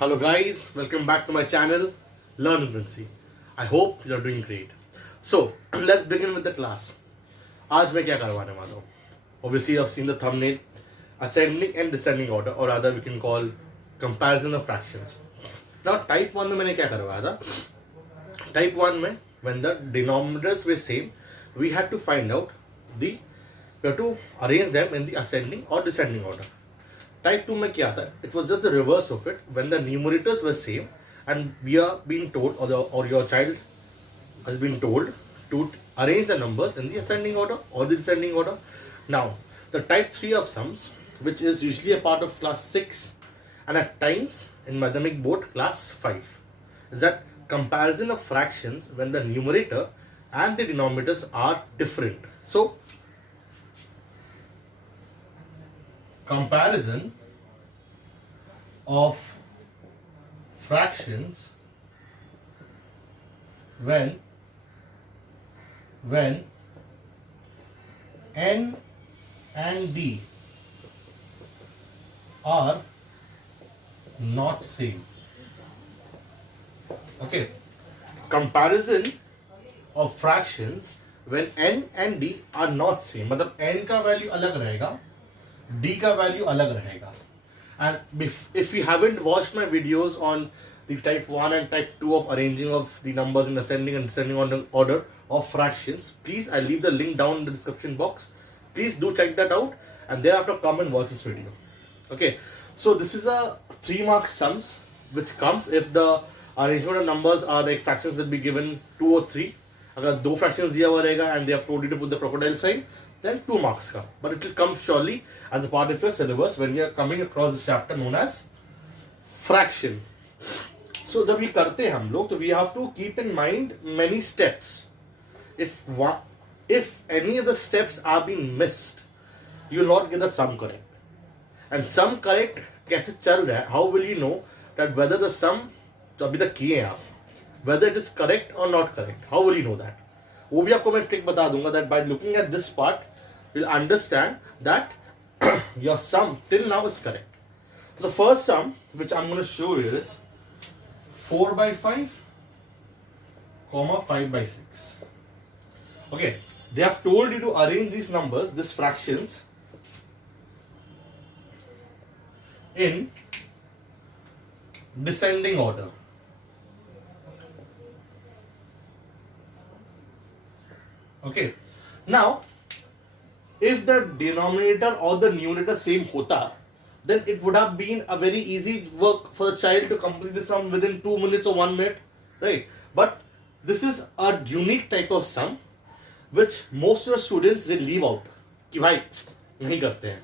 Hello guys, welcome back to my channel Learn Fluency. I hope you're doing great. So let's begin with the class. आज मैं क्या करवाने वाला हूँ? Obviously you've seen the thumbnail, ascending and descending order, or rather we can call comparison of fractions. Now type 1 में मैंने क्या करवाया था? Type 1 में when the denominators were same, we had to find out we have to arrange them in the ascending or descending order. Type 2 में क्या था? It was just the reverse of it. When the numerators were same and we are being told or your child has been told to arrange the numbers in the ascending order or the descending order. Now, the type 3 of sums, which is usually a part of class 6 and at times in Madhyamik board class 5, is that comparison of fractions when the numerator and the denominators are different. So, comparison of fractions when n and d are not same. Okay, comparison of fractions when n and d are not same. मतलब n का value अलग रहेगा, d का value अलग रहेगा. And if you haven't watched my videos on the type 1 and type 2 of arranging of the numbers in ascending and descending order of fractions, please, I'll leave the link down in the description box. Please do check that out and thereafter come and watch this video. Okay, so this is a 3-mark sums which comes if the arrangement of numbers are like fractions will be given 2 or 3. अगर 2 fractions दिया हुआ रहेगा and they have told you to put the crocodile sign, then 2 marks ka. But it will come surely as a part of your syllabus when we are coming across this chapter known as fraction. So जब ये करते हैं हम लोग, तो we have to keep in mind many steps. If any of the steps are being missed, you will not get the sum correct. And sum correct कैसे चल रहा है? How will you know that whether the sum जो अभी तक किए हैं आप, whether it is correct or not correct? How will you know that? वो भी आपको मैं ट्रिक बता दूंगा that by looking at this part, you'll understand that your sum till now is correct. The first sum which I'm going to show you is 4 by 5, 5 by 6. Okay, they have told you to arrange these numbers, these fractions, in descending order. Okay, now if the denominator or the numerator same hota, then it would have been a very easy work for the child to complete the sum within 2 minutes or 1 minute, right? But this is a unique type of sum which most of the students they leave out कि भाई नहीं करते हैं.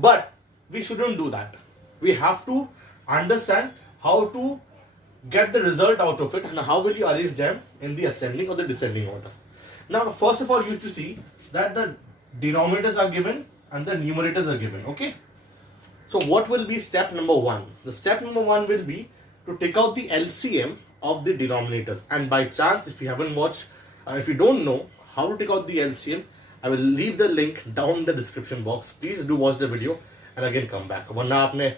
But we shouldn't do that. We have to understand how to get the result out of it and how will you arrange them in the ascending or the descending order. Now, first of all, you have to see that the denominators are given and the numerators are given. Okay. So, what will be step number 1? The step number 1 will be to take out the LCM of the denominators. And by chance, if you haven't watched, if you don't know how to take out the LCM, I will leave the link down in the description box. Please do watch the video and again come back. वरना आपने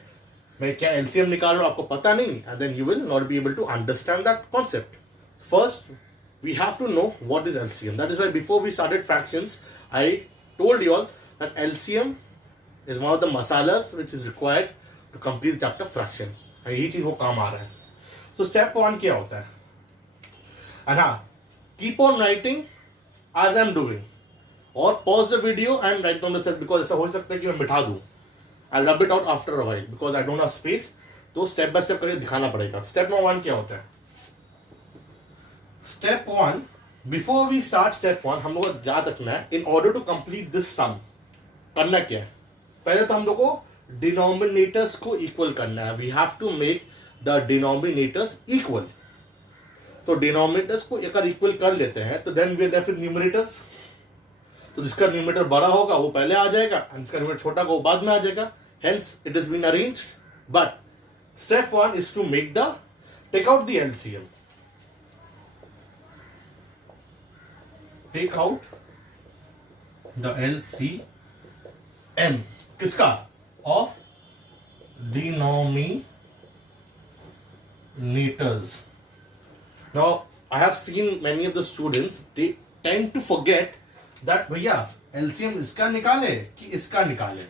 मैं क्या LCM निकाल रहा हूँ आपको पता नहीं, and then you will not be able to understand that concept. First, we have to know what is LCM. That is why before we started fractions, I told you all that LCM is one of the masalas which is required to complete the chapter fraction. And यही चीज वो काम आ रहा है. So step 1 क्या होता है? And हाँ, keep on writing as I am doing. Or pause the video and write down the steps because ऐसा हो सकता है कि मैं मिटा दूँ. I'll rub it out after a while because I don't have space. तो step by step करके दिखाना पड़ेगा. Step number 1 क्या होता है? Step 1, before we start step 1, हम लोग को याद रखना है in order to complete this sum करना क्या है? पहले तो हम लोग को denominators को equal करना है. We have to make the denominators equal. तो denominators को अगर equal कर लेते हैं तो then we are left with numerators. तो जिसका न्यूमरेटर बड़ा होगा वो पहले आ जाएगा और जिसका न्यूमरेटर छोटा होगा वो बाद में आ जाएगा. Hence it has been arranged. But step 1 is to take out the LCM. Take out the LCM किसका? Of denominators. denominators. Now, I have seen many of the students, they tend to forget that भैया LCM इसका निकाले कि इसका निकाले.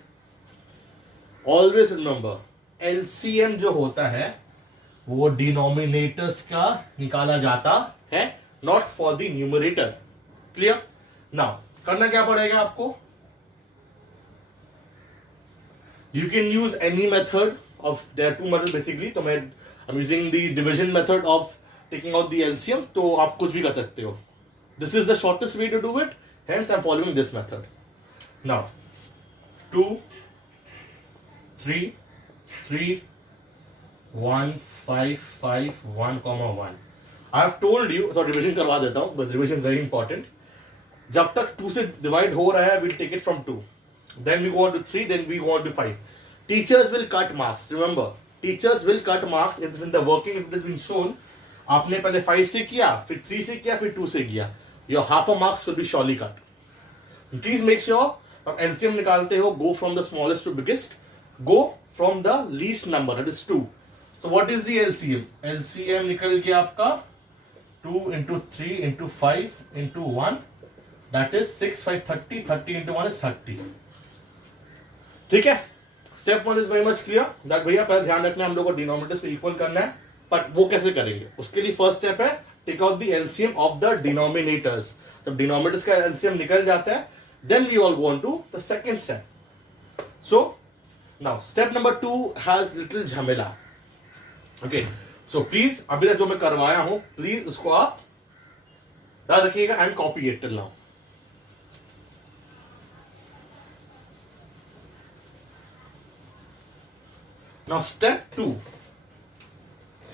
Always remember, LCM जो होता है वो डिनोमिनेटर्स का निकाला जाता है, not for the numerator. Clear? Now करना क्या पड़ेगा आपको? You can use any method of, there are two methods basically. तो I'm using the division method of taking out the LCM. तो आप कुछ भी कर सकते हो. This is the shortest way to do it. Hence I'm following this method. Now 2, 3, 3, 1, 5, 5, 1, 1. I have told you, तो division करवा देता हूँ, but division is very important. जब तक 2 से divide हो रहा है, we'll take it from 2. Then we go on to 3, then we go on to 5. Teachers will cut marks. Remember, teachers will cut marks if in the working if it has been shown. आपने पहले 5 से किया, फिर 3 से किया, फिर 2 से किया. Your half a marks will be surely cut. Please make sure आप LCM निकालते हो, go from the smallest to biggest. Go from the least number, that is 2. So what is the LCM? LCM निकल गया आपका 2 into 3 into 5 into 1. That is 6, 5, 30. 30 into 1 is 30. ठीक है? Step 1 is very much clear. That भैया पहले ध्यान रखना है हम लोग को डिनोमिनेटर्स को इक्वल करना है. बट वो कैसे करेंगे? उसके लिए फर्स्ट स्टेप है take out the LCM of the denominators. जब डिनोमिनेटर्स का एलसीएम निकल जाता है, then we all go on to the second step. So now step number 2 has little झमेला. ओके, सो प्लीज अभी जो मैं करवाया हूं, प्लीज उसको आप याद रखिएगा and copy it till now. Now step 2.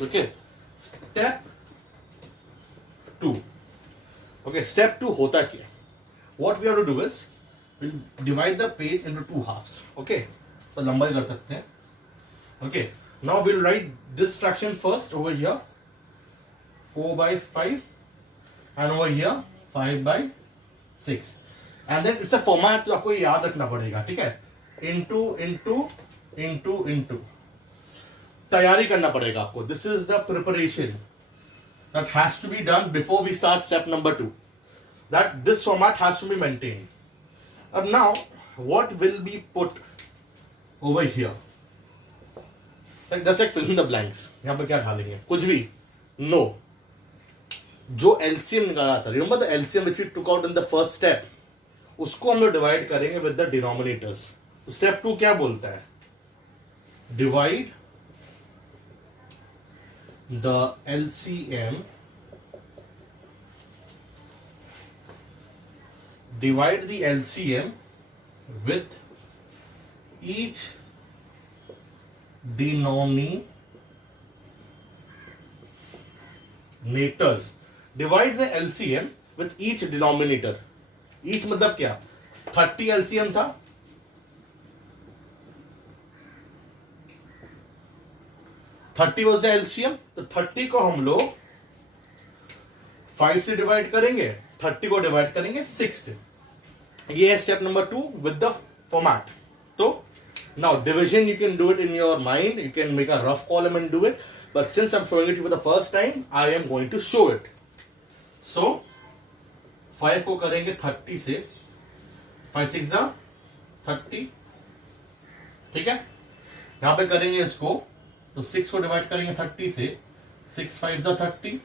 Okay, step 2. Okay, step 2 होता क्या? What we have to do is we'll divide the page into 2 halves. Okay, तो लंबाई कर सकते हैं. Okay, now we'll write this fraction first over here, 4 by 5, and over here 5 by 6. And then it's a format तो आपको याद रखना पड़ेगा, ठीक है? into. तैयारी करना पड़ेगा आपको. This is the preparation that has to be done before we start step number 2. That this format has to be maintained. अब now what will be put over here? Just like fill in the blanks. यहां पर क्या डालेंगे? कुछ भी? No. जो LCM निकाला था, remember the LCM which we took out in the first step, उसको हम लोग डिवाइड करेंगे विद द डिनोमिनेटर्स. स्टेप 2 क्या बोलता है? Divide the LCM with each denominators. Divide the LCM with each denominator. Each मतलब क्या? 30 LCM था, 30 was the LCM. तो 30 को हम लोग 5 से डिवाइड करेंगे, 30 को डिवाइड करेंगे 6 से. ये है step number 2 with the format. तो now division you can do it in your mind, you can make a rough column and do it, but since I am showing it for the first time, I am going to show it. So 5 को करेंगे 30 से, 5 6 30. ठीक है? यहां पे करेंगे इसको, तो 6 को डिवाइड करेंगे 30 से, 6 5 30.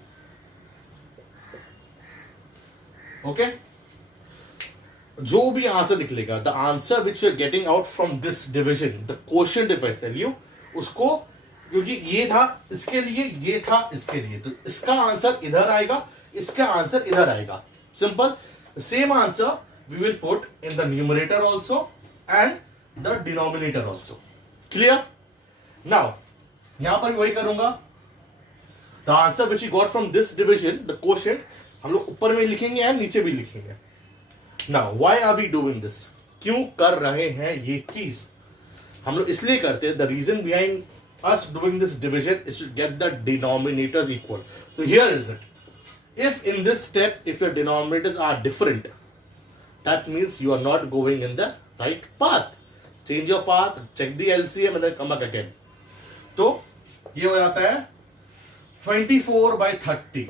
ओके, जो भी आंसर निकलेगा, the answer which you are getting out from this division, the quotient if I tell you, उसको, क्योंकि ये था इसके लिए, ये था इसके लिए, तो इसका आंसर इधर आएगा, इसका आंसर इधर आएगा. Simple. Same answer we will put in the numerator also and the denominator also. Clear? Now यहां पर वही करूंगा. The answer which you got from this division, the quotient, हम लोग ऊपर में लिखेंगे एंड नीचे भी लिखेंगे. Now why are we doing this? क्यों कर रहे हैं ये चीज? हम लोग इसलिए करते हैं, the reason behind us doing this division is to get the denominators equal. So here is it. If in this step, if your denominators are different, that means you are not going in the right path. Change your path, check the LCM and then come back again. तो ये हो जाता है 24/30,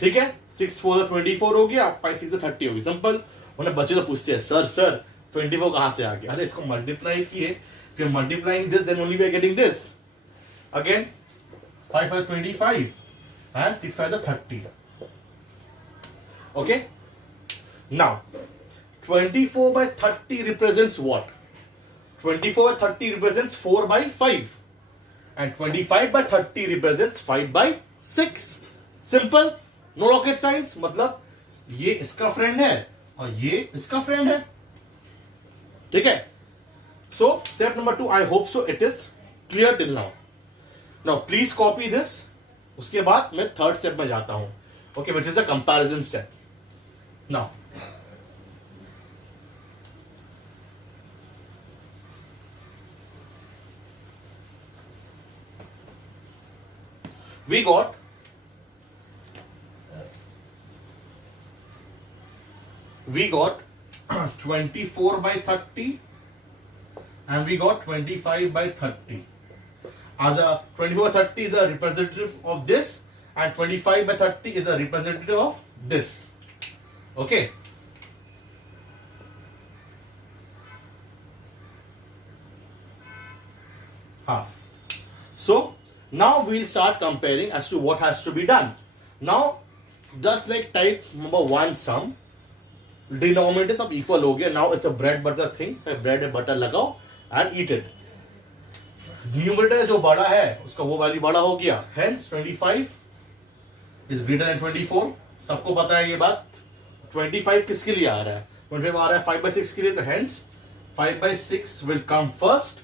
ठीक है, 6 4 24 हो गया, 5 6 30 हो गई, सिंपल। उन्हें बच्चे तो पूछते हैं सर 24 कहां से आ गया? अरे इसको मल्टीप्लाई किए, फिर multiplying this then only we are getting this. Again 5 5 25 and 6 5 30. Okay, now 24/30 represents what? 24/30 represents 4/5 and 25/30 represents 5/6. Simple, no rocket science. मतलब ये इसका फ्रेंड है और ये इसका फ्रेंड है, ठीक है। So step number 2, I hope so it is clear till now. Now please copy this. उसके बाद मैं थर्ड स्टेप में जाता हूं, okay, which is a comparison step. Now we got 24/30 and we got 25/30. As a 24/30 is a representative of this and 25/30 is a representative of this. Okay. So now we'll start comparing as to what has to be done. Now just like type number 1 sum, denominator सब equal हो गया. Now it's a bread butter thing. Bread and butter लगाओ and eat it. Numerator जो बड़ा है उसका वो value बड़ा हो गया, हेंस 25 इज ग्रेटर देन 24. सबको पता है ये बात. 25 किसके लिए आ रहा है? 25 आ रहा है 5/6 के लिए, तो hence 5/6 will come first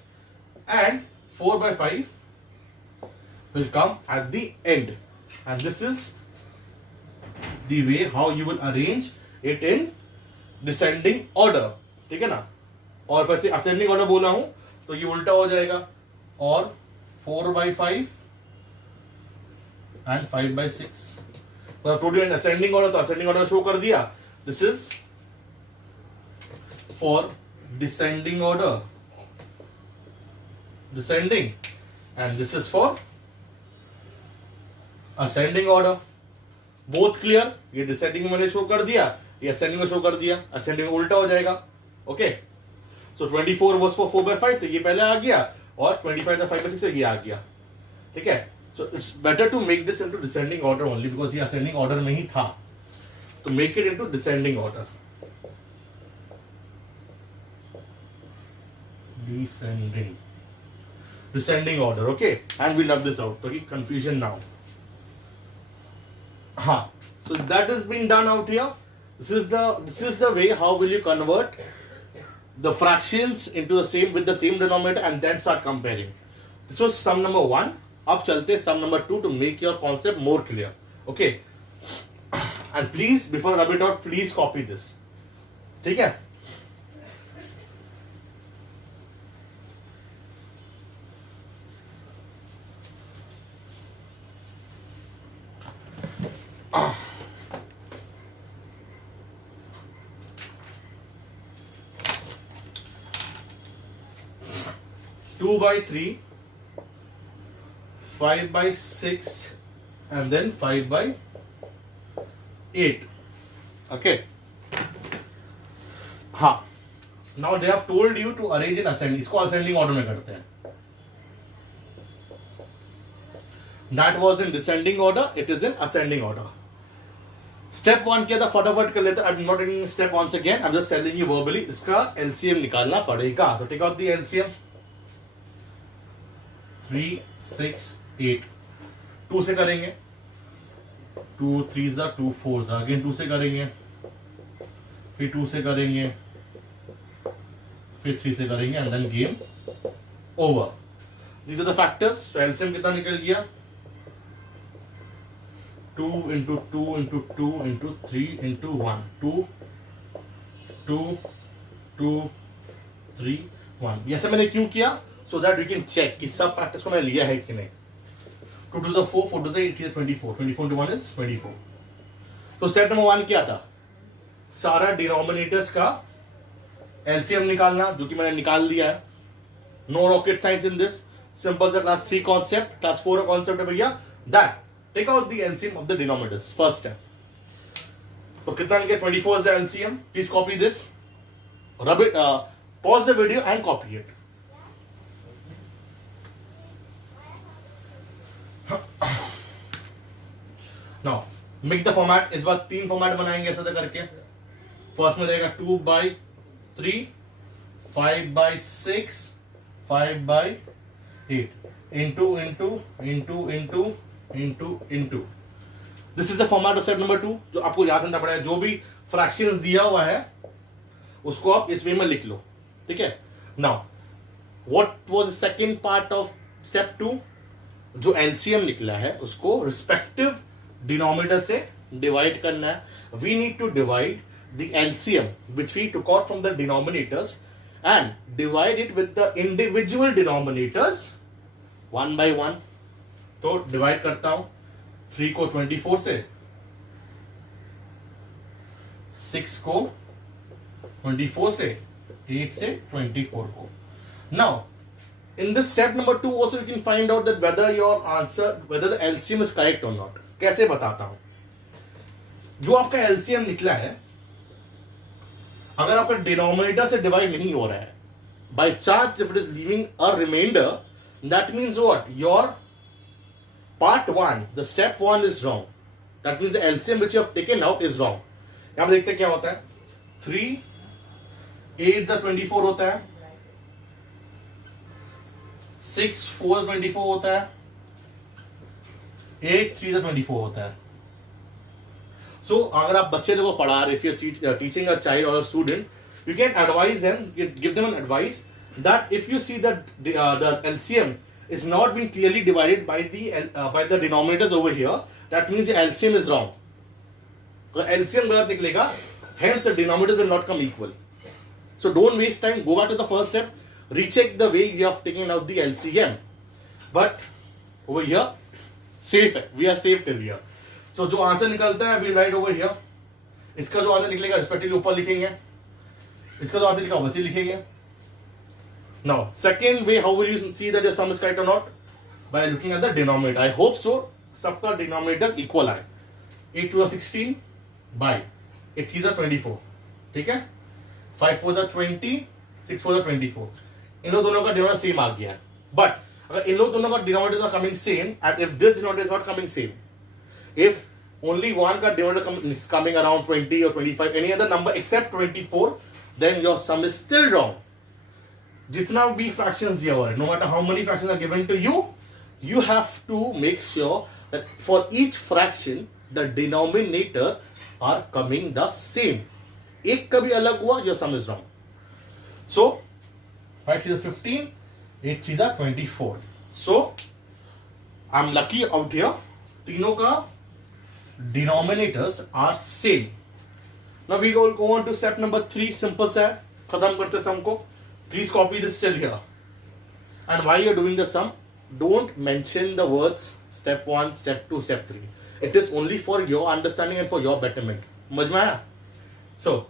and 4/5 will come at the end, and this is the way how you will arrange it in descending order. ठीक है ना? और फिर से ascending order बोला हूं तो ये उल्टा हो जाएगा, और 4/5 and 5/6. तो टोटल इन ascending order, तो ascending order शो कर दिया. This is for descending order, descending, and this is for ascending order. Both clear? ये डिसेंडिंग मैंने शो कर दिया, ये असेंडिंग में शो कर दिया. असेंडिंग में उल्टा हो जाएगा. ओके, सो 24 वाज फॉर 4/5, तो ये पहले आ गया, और 25 था 5/6 से ये आ गया. ठीक है, so it's better to make this into descending order only because ये असेंडिंग ऑर्डर में ही था. तो make it into descending order. Descending order. Okay, and we love this out, तो कंफ्यूजन नाउ. हाँ, so that is being done out here. This is the way how will you convert the fractions into the same with the same denominator and then start comparing. This was sum number 1. अब चलते sum number 2 to make your concept more clear. Okay, and please before I rub it out, please copy this. ठीक है? Two by 3, 5/6, and then 5/8. Okay. हाँ. Now they have told you to arrange in ascending. इसको ascending order में करते हैं. That was in descending order. It is in ascending order. Step 1 किया था, फटाफट कर लेते. I'm not taking step once again. I'm just telling you verbally. इसका LCM निकालना पड़ेगा. तो take out the LCM. 3 6 8. 2 से करेंगे. 2 3s are 2 4s. अगेन 2 से करेंगे. फिर 2 से करेंगे. फिर 3 से करेंगे. And then game over. These are the factors. तो LCM कितना निकल गया? 2 into 2 into 2 into 3 into 1. 2 2 2 3 1. ये सब मैंने क्यों किया? So that we can check कि सब फैक्टर्स को मैं लिया है कि नहीं. 2 to the 4, 4 to the 8 is 24. 24 into 1 is 24. तो स्टेप नंबर 1 क्या था? सारा डिनोमिनेटर्स का एलसीएम निकालना, जो कि मैंने निकाल दिया है. No rocket science in this. Simple सा क्लास 3 कॉन्सेप्ट, क्लास 4 का कॉन्सेप्ट है भैया. that take out the LCM of the denominators. First step. तो कितना निकले 24 is the LCM. Please copy this. Rub it. Pause the video and copy it. Now make the format. इस बार 3 format बनाएंगे ऐसा करके. फर्स्ट में रहेगा 2/3, 5/6, 5/8 into. This is the format of step number 2 जो आपको याद रखना पड़ेगा. जो भी फ्रैक्शंस दिया हुआ है उसको आप इस वे में लिख लो. ठीक है. Now what was the second part of step 2? जो एलसीएम निकला है उसको रिस्पेक्टिव डिनोमिनेटर से डिवाइड करना है. We need to divide the LCM which we took out from the denominators and divide it with the individual denominators one by one. तो divide करता हूं 3 को 24 से, 6 को 24 से, 8 से 24 को. Now, in this step number 2 also you can find out that whether the LCM is correct or not. कैसे बताता हूं? जो आपका LCM निकला है, अगर आपका डिनोमिनेटर से डिवाइड नहीं हो रहा है, by chance if it is leaving a remainder, that means what? Your part 1, the step 1 is wrong. That means the LCM which you have taken out is wrong. यहां देखते हैं क्या होता है. 3 8 24 होता है, 6 4 24 होता है, 8 3 24 होता है. So अगर आप बच्चे को पढ़ा रहे, if you're teaching a child or a student, you can advise them, give them an advice that if you see that the LCM is not being clearly divided by the denominators over here, that means the LCM is wrong. अगर LCM गलत निकलेगा, hence the denominators will not come equal. So don't waste time. Go back to the first step. Recheck the way you have taken out the LCM. But over here, safe है. We are safe till here. So जो answer निकलता है, we write over here. इसका जो answer निकलेगा, respectively ऊपर लिखेंगे. इसका जो आंसर लिखा वैसे लिखेंगे. Now, second way, how will you see that your sum is correct or not? By looking at the denominator. I hope so. सबका denominator equal है. 8 to the 16 by 8 to the 24. ठीक है? 5 4 the 20, 6 4 the 24. इन दोनों का denominator same आ गया. But अगर इन दोनों का denominator are coming same, and if this denominator is not coming same, if only one का denominator is coming around 20 or 25, any other number except 24, then your sum is still wrong. जितना भी fractions दिया हुआ है, no matter how many fractions are given to you, you have to make sure that for each fraction the denominator are coming the same. एक कभी अलग हुआ, your sum is wrong. So 5 to the 15, 8 to the 24. So I'm lucky out here. तीनों का denominators are same. Now we will go on to step number 3. Simple सा है, खत्म करते sum को. Please copy this till here. And while you're doing the sum, don't mention the words step 1, step 2, step 3. It is only for your understanding and for your betterment. समझ में आया? So,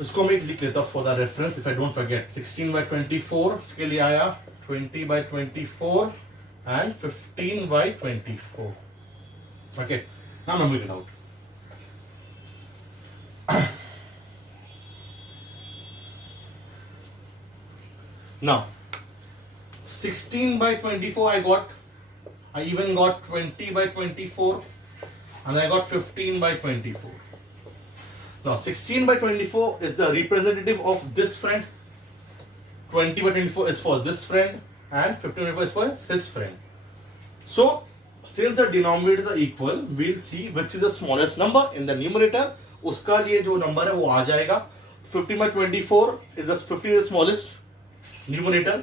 इसको मैं लिख लेता हूँ for the reference if I don't forget. 16 by 24 इसके लिए आया 20 by 24 and 15 by 24. Okay, now I'm moving it out. Now 16 by 24 I even got 20 by 24 and I got 15 by 24. Now 16 by 24 is the representative of this friend, 20 by 24 is for this friend and 15 by 24 is for his friend. So since the denominators are equal, we'll see which is the smallest number in the numerator. उसका लिए जो number है वो आ जाएगा. 15 by 24 is the 15 is the smallest numerator.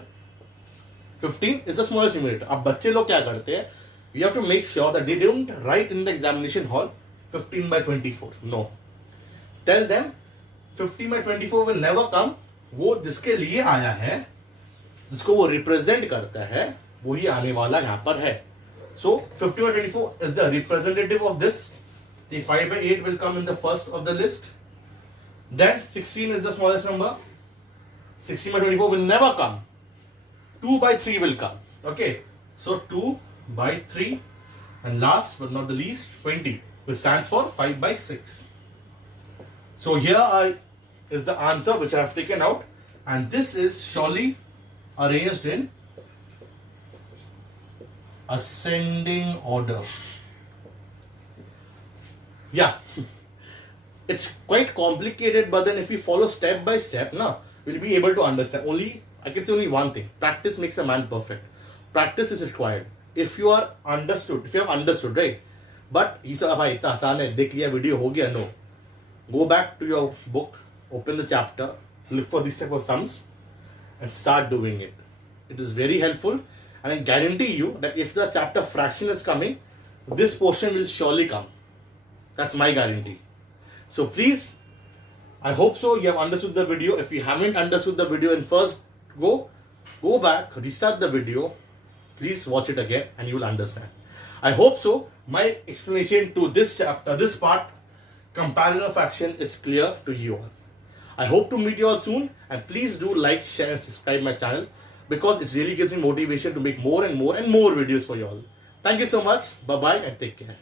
15 is the smallest numerator. अब बच्चे लोग क्या करते हैं? You have to make sure that they don't write in the examination hall 15 by 24. No. Tell them 15 by 24 will never come. वो जिसके लिए आया है, जिसको वो represent करता है, वही आने वाला यहाँ पर है. So 15 by 24 is the representative of this. The 5 by 8 will come in the first of the list. Then 16 is the smallest number. 16 by 24 will never come. 2 by 3 will come. Okay. So 2 by 3. And last but not the least, 20, which stands for 5 by 6. So here is the answer which I have taken out, and this is surely arranged in ascending order. Yeah, it's quite complicated, but then if we follow step by step, now we'll be able to understand. I can say only one thing: practice makes a man perfect. Practice is required. If you have understood, right? But you say, "Bhai, itna aasan hai, dekh liya video ho gaya." No, go back to your book, open the chapter, look for these type of sums, and start doing it. It is very helpful, and I guarantee you that if the chapter fraction is coming, this portion will surely come. That's my guarantee. So please, I hope so you have understood the video. If you haven't understood the video in first go back, restart the video, please watch it again and you will understand. I hope so. My explanation to this chapter, this part, comparison of fraction, is clear to you all. I hope to meet you all soon, and please do like, share and subscribe my channel, because it really gives me motivation to make more and more videos for you all. Thank you so much. Bye bye and take care.